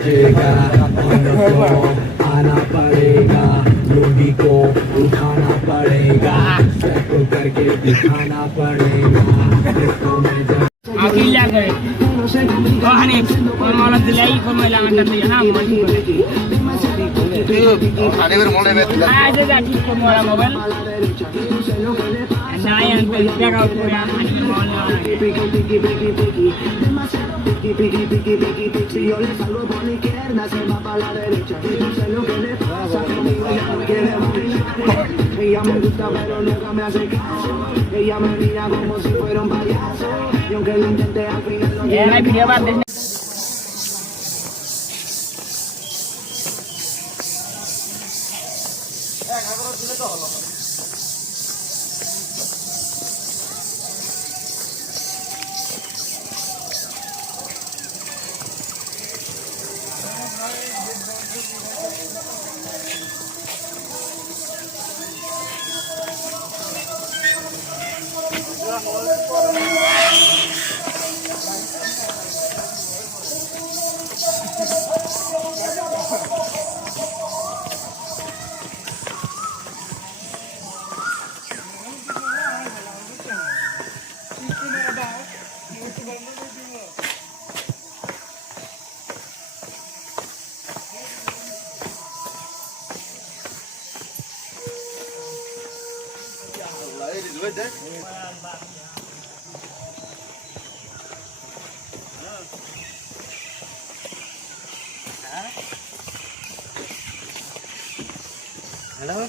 आना पड़ेगा लुंगी को उठाना पड़ेगा सबको करके दिखाना पड़ेगा अकेला गए कहानी कोई माला दिलाई कोई महिला अंदर दिया ना आने में मोड़े में आज जाती को मोड़ा मोबाइल ना यार पे क्या का को यार आने में मोड़ा yo le salgo por la izquierda se va para la derecha no sé lo que le pasa conmigo ya no quiere bailar ella me gusta pero nunca me hace caso ella me mira como si fuera un payaso y aunque lo intente al final no ये मैं video बात देखने hello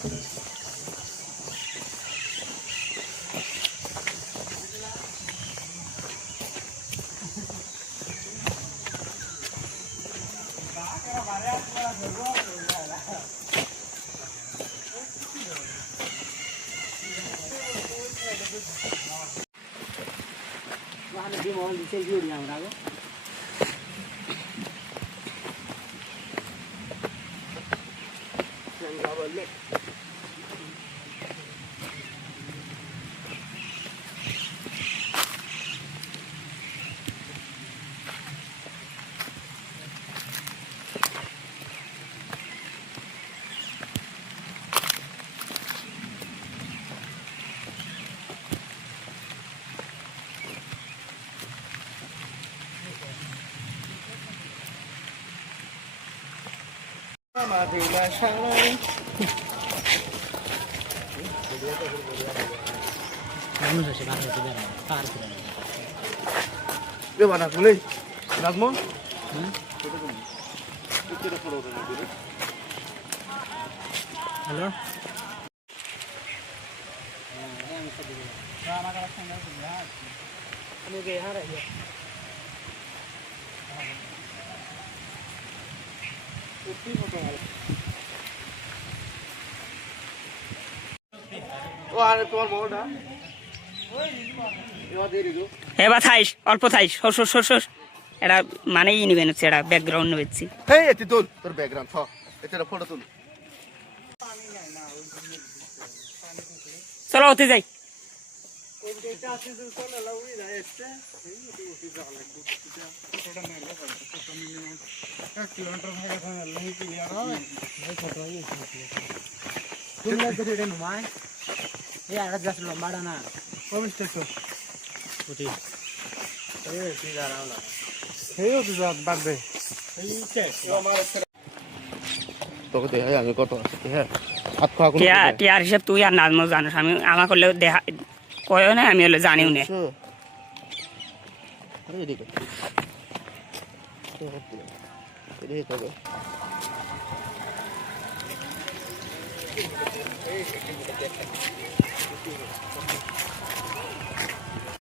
Dia mana boleh? Nasmo? Hello তোমার বউটা এবার থাইস অল্প থাইস শ্বশুর এটা মানে ই নিবেন হচ্ছে এটা ব্যাকগ্রাউন্ড নেবেছি হেই এতে তুল তোর ব্যাকগ্রাউন্ড থ এতে ফটো তুল চলো হতে যাই তোকে দেখাই আমি কত আছে হ্যাঁ হাত খোয়া কোন টিয়ার হিসেব তুই আর নাজমো জানিস আমি আমার করলে দেখা কয়ও না আমি হলে জানিও না আরে এদিকে এদিকে